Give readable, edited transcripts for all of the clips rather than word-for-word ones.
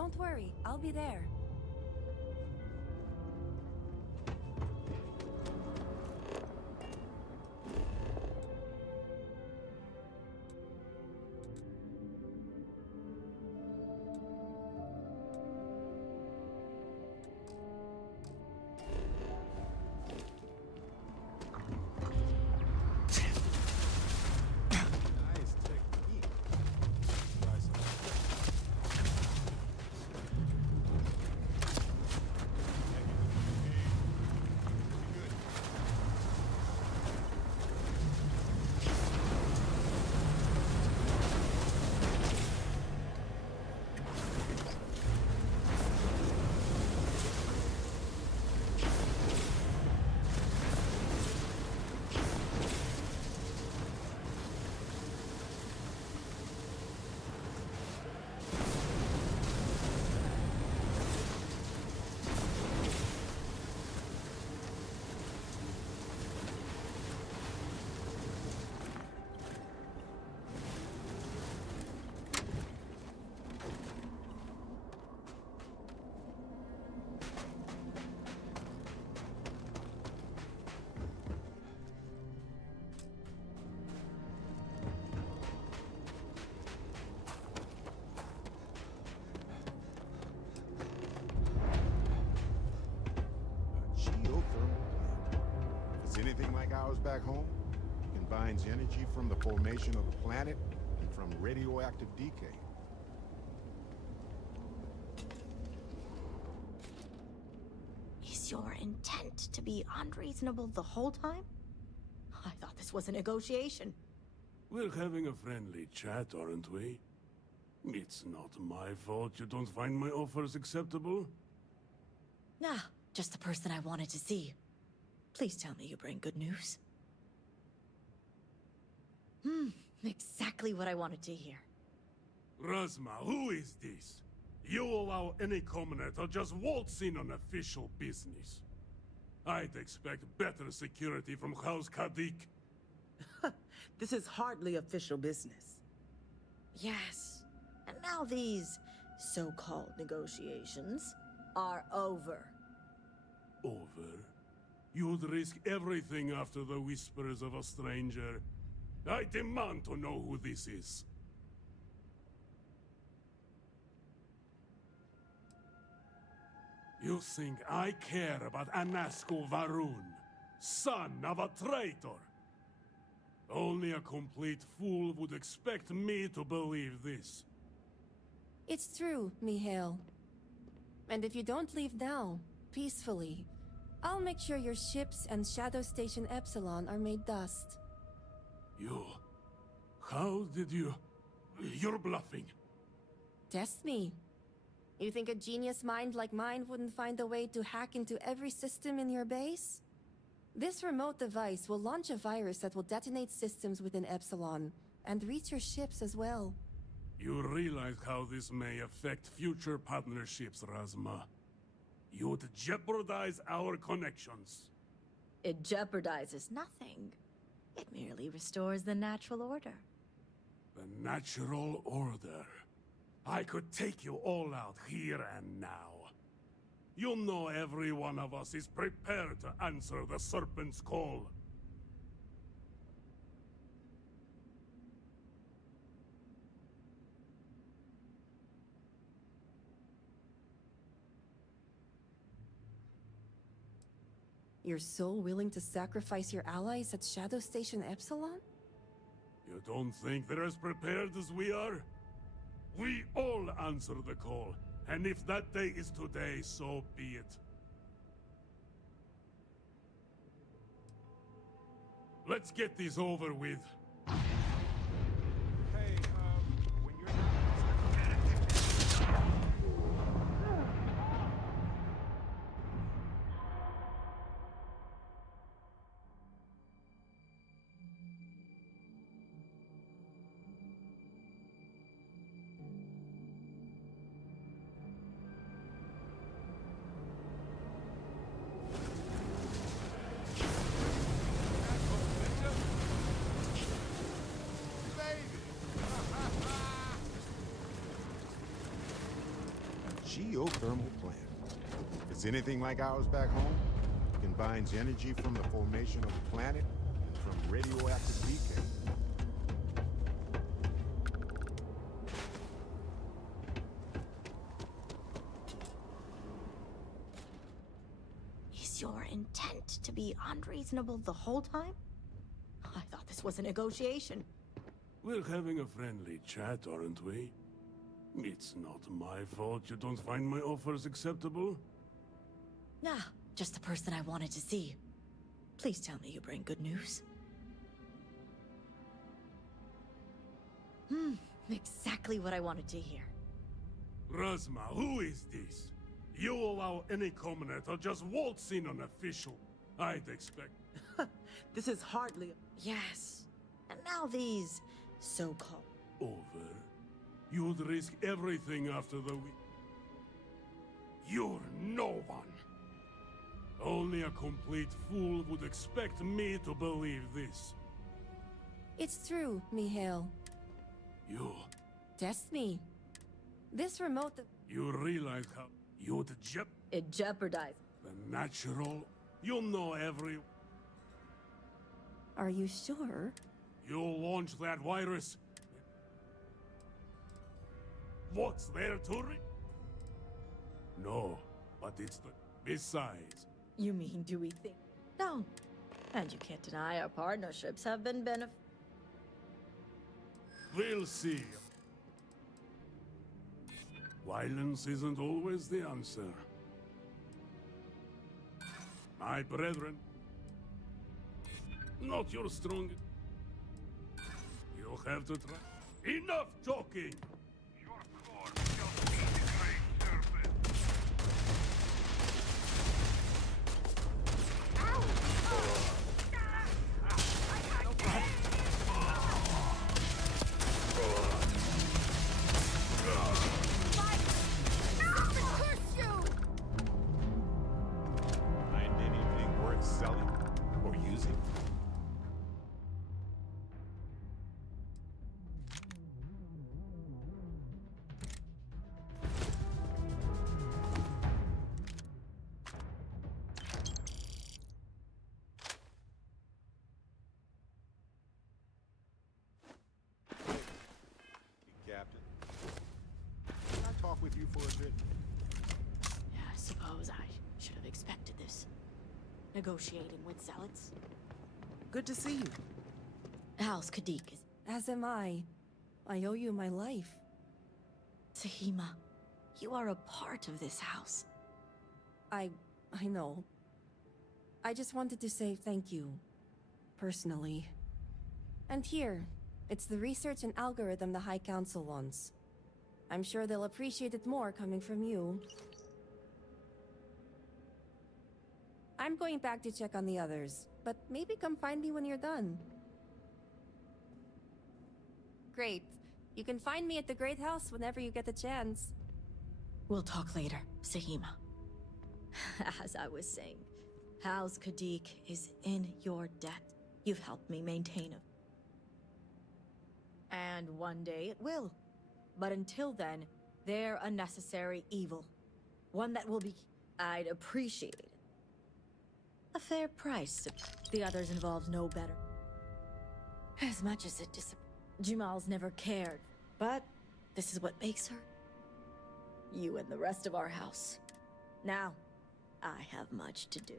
Don't worry, I'll be there. Nice technique. Try some. Good. Geothermal plant. If it's anything like ours back home, it combines energy from the formation of the planet and from radioactive decay. Is your intent to be unreasonable the whole time? I thought this was a negotiation. We're having a friendly chat, aren't we? It's not my fault you don't find my offers acceptable. Nah, just the person I wanted to see. Please tell me you bring good news. Exactly what I wanted to hear. Razma, who is this? You allow any commoner to just waltz in on official business. I'd expect better security from House Kadik. This is hardly official business. Yes, and now these so-called negotiations are over. Over? You'd risk everything after the whispers of a stranger. I demand to know who this is. You think I care about Anasco Varun, son of a traitor? Only a complete fool would expect me to believe this. It's true, Mihail. And if you don't leave now, peacefully, I'll make sure your ships and Shadow Station Epsilon are made dust. You... How did you... You're bluffing. Test me. You think a genius mind like mine wouldn't find a way to hack into every system in your base? This remote device will launch a virus that will detonate systems within Epsilon, and reach your ships as well. You realize how this may affect future partnerships, Razma. You'd jeopardize our connections. It jeopardizes nothing. It merely restores the natural order. The natural order. I could take you all out here and now. You know every one of us is prepared to answer the Serpent's call. You're so willing to sacrifice your allies at Shadow Station Epsilon? You don't think they're as prepared as we are? We all answer the call, and if that day is today, so be it. Let's get this over with. Hey, when you're done... geothermal plant. If it's anything like ours back home, it combines energy from the formation of the planet and from radioactive decay. Is your intent to be unreasonable the whole time? I thought this was a negotiation. We're having a friendly chat, aren't we? It's not my fault you don't find my offers acceptable. Nah, just the person I wanted to see. Please tell me you bring good news. Exactly what I wanted to hear. Razma, who is this? You allow any commoner to just waltz in on official. I'd expect. This is hardly... Yes. And now these so-called... Over. You'd risk everything after the week. You're no one. Only a complete fool would expect me to believe this. It's true, Mihail. You... Test me. This remote... You realize how you'd It jeopardized. the natural... You know every... Are you sure? You'll launch that virus. What's there to No, but it's the... Besides... You mean, do we think... No. And you can't deny our partnerships have been We'll see. Violence isn't always the answer. My brethren, not your strongest. You'll have to try. Enough talking! Your core just integrates surface. Find anything worth selling or using? Hey, Captain. Can I talk with you for a bit? Yeah, I suppose I should have expected this. Negotiating with zealots. Good to see you. House Kadik is... As am I. I owe you my life. Sahima, you are a part of this house. I know. I just wanted to say thank you. Personally. And here, it's the research and algorithm the High Council wants. I'm sure they'll appreciate it more coming from you. I'm going back to check on the others, but maybe come find me when you're done. Great. You can find me at the Great House whenever you get the chance. We'll talk later, Sahima. As I was saying, House Kadik is in your debt. You've helped me maintain it. And one day it will. But until then, they're a necessary evil. One that will be... I'd appreciate it. A fair price. The others involved no better. As much as it Jamal's never cared. But this is what makes her. You and the rest of our house. Now, I have much to do.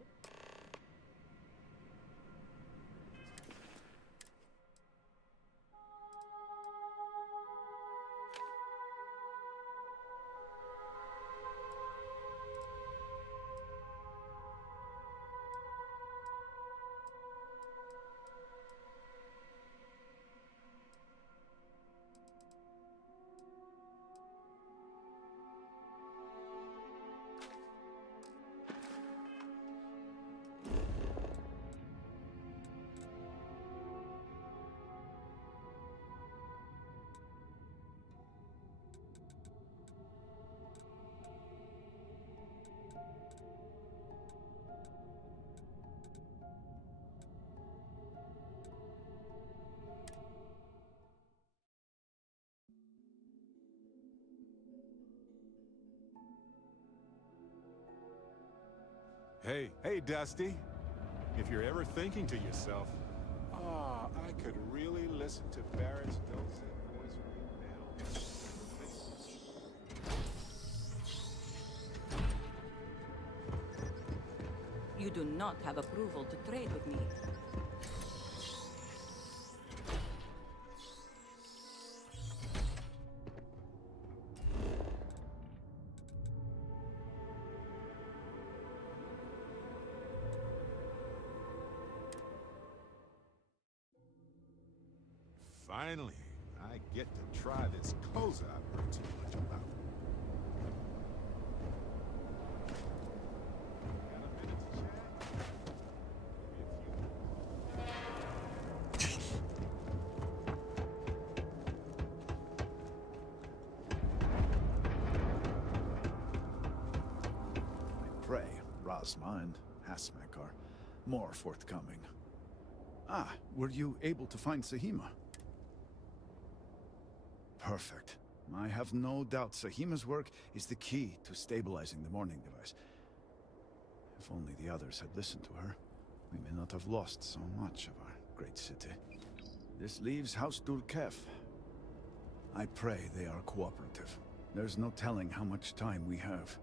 Hey, Dusty. If you're ever thinking to yourself, I could really listen to Barrett's dulcet voice right now. You do not have approval to trade with me. Finally, I get to try this Koza I've heard too much about. Got a minute to chat? Maybe a few. I pray Razma and Hasmek are more forthcoming. Ah, were you able to find Sahima? Perfect. I have no doubt Sahima's work is the key to stabilizing the morning device. If only the others had listened to her, we may not have lost so much of our great city. This leaves House Dulkef. I pray they are cooperative. There's no telling how much time we have.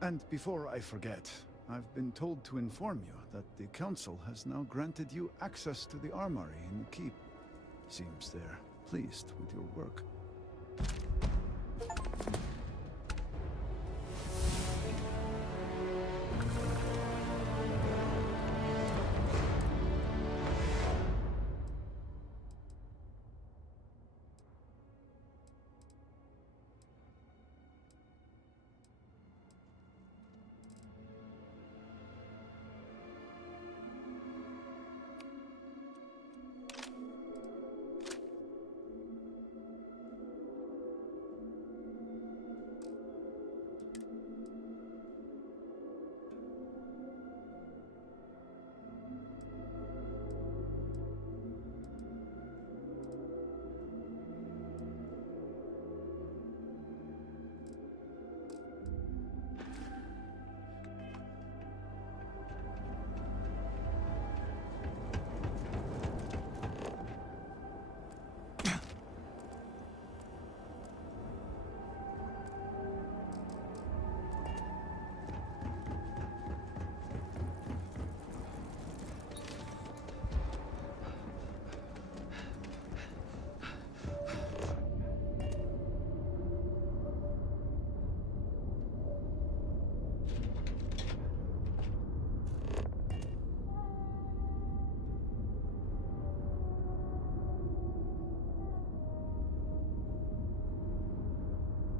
And before I forget, I've been told to inform you that the Council has now granted you access to the armory in the keep. Seems they're pleased with your work.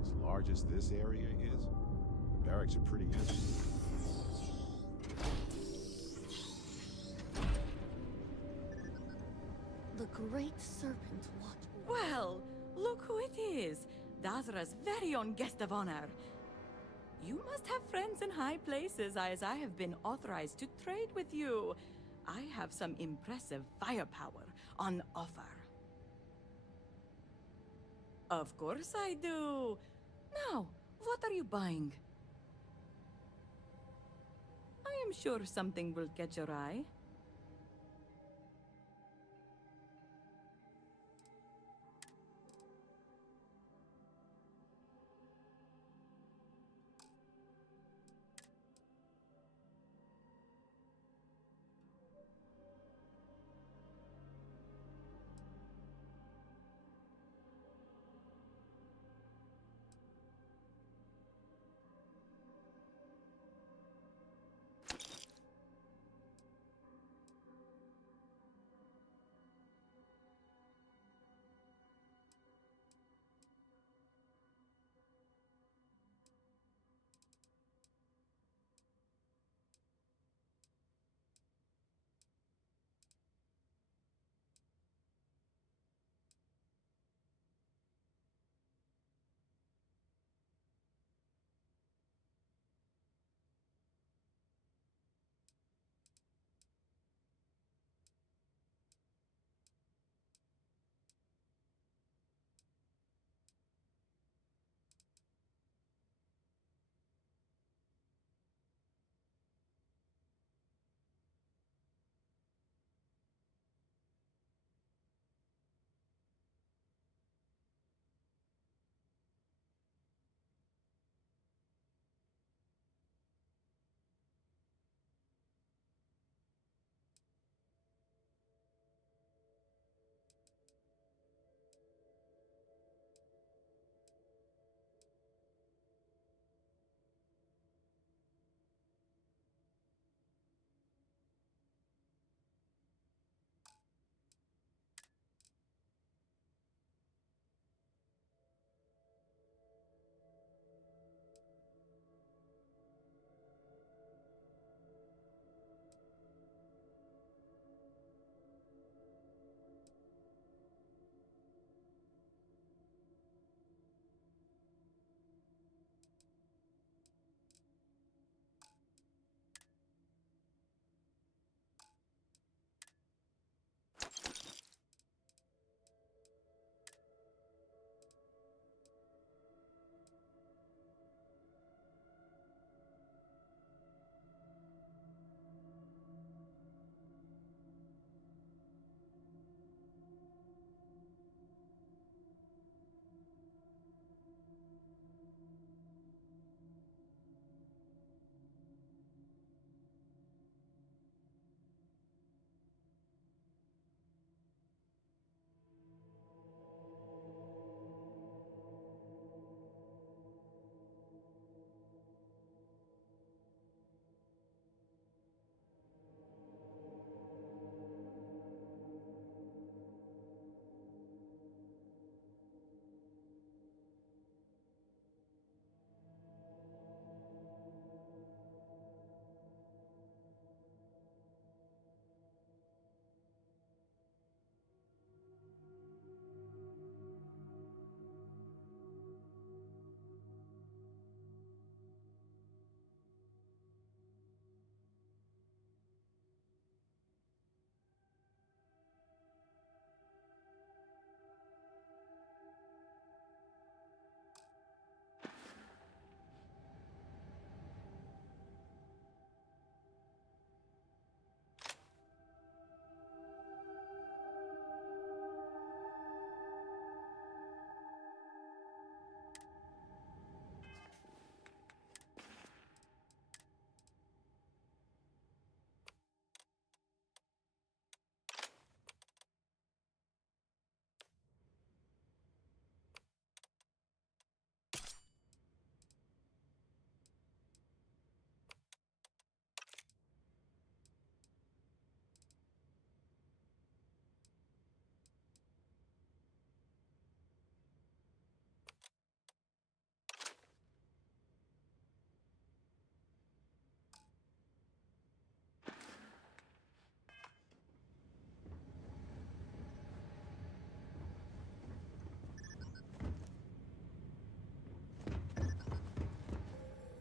As large as this area is, the barracks are pretty empty. The Great Serpent Watch. Well, look who it is. Dazra's very own guest of honor. You must have friends in high places, as I have been authorized to trade with you. I have some impressive firepower on offer. Of course I do. Now, what are you buying? I am sure something will catch your eye.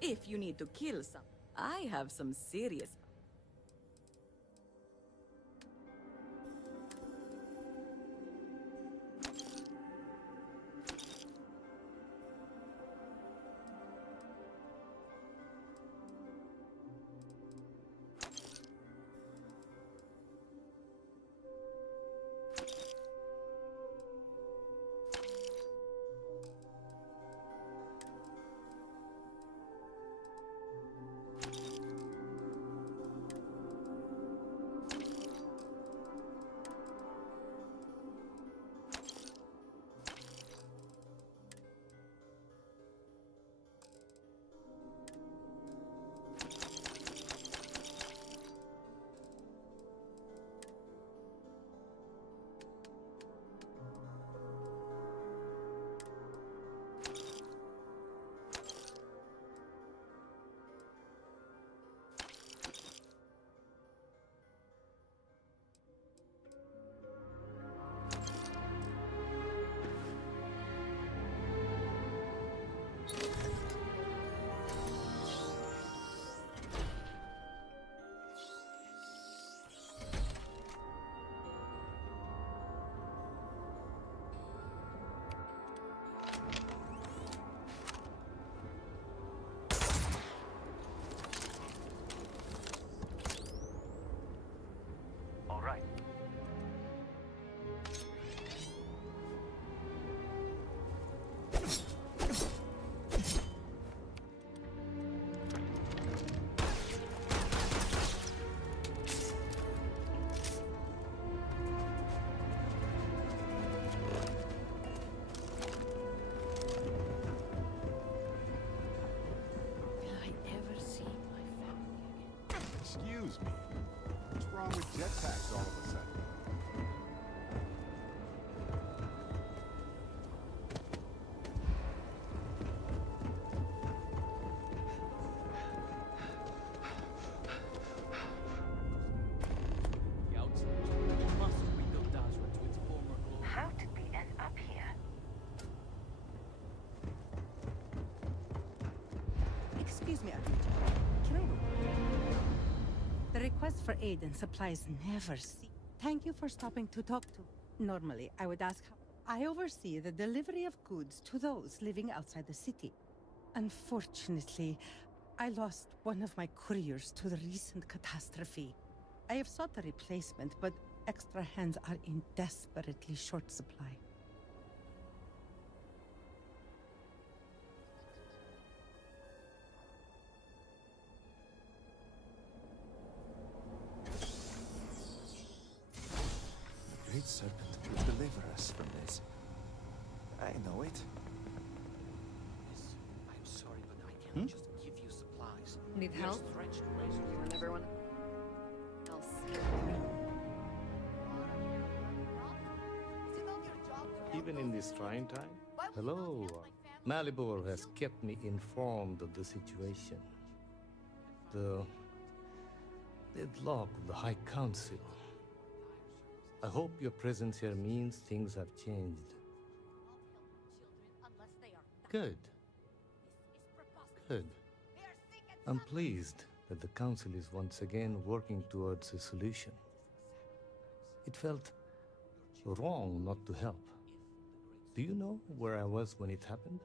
If you need to kill some, I have some serious. All right. Will I ever see my family again? Excuse me. What's wrong with jetpacks all of a sudden? The outsiders must rebuild Dazra to its former glory. How did we end up here? Excuse me, Agent. Can I go? The request for aid and supplies never cease. Thank you for stopping to talk to. Normally, I would ask how. I oversee the delivery of goods to those living outside the city. Unfortunately, I lost one of my couriers to the recent catastrophe. I have sought a replacement, but extra hands are in desperately short supply. Great Serpent will deliver us from this. I know it. Yes, I'm sorry, but I cannot just give you supplies. Need We are help? stretched ways. You and everyone else. Even in this trying time? Hello. Malibor has kept me informed of the situation. The deadlock of the High Council. I hope your presence here means things have changed. Good. Good. I'm pleased that the Council is once again working towards a solution. It felt wrong not to help. Do you know where I was when it happened?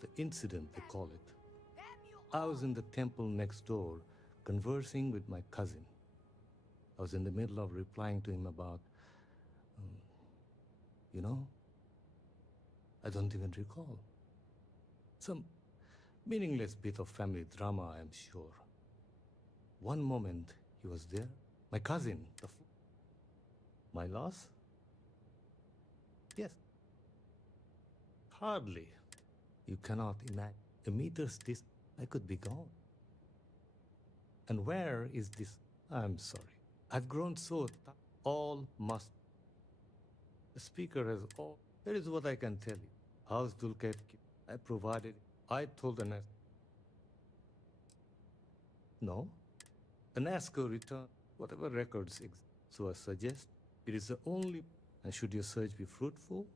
The incident, they call it. I was in the temple next door, conversing with my cousin. I was in the middle of replying to him about, I don't even recall. Some meaningless bit of family drama, I'm sure. One moment he was there, my cousin, my loss? Yes. Hardly. You cannot imagine. A meter's distance, I could be gone. And where is this? I'm sorry. I've grown so all must. The speaker has all. Here is what I can tell you. How's Dulket? I provided. I told the NASCO. No. The NASCO returned whatever records exist. So I suggest it is the only. And should your search be fruitful,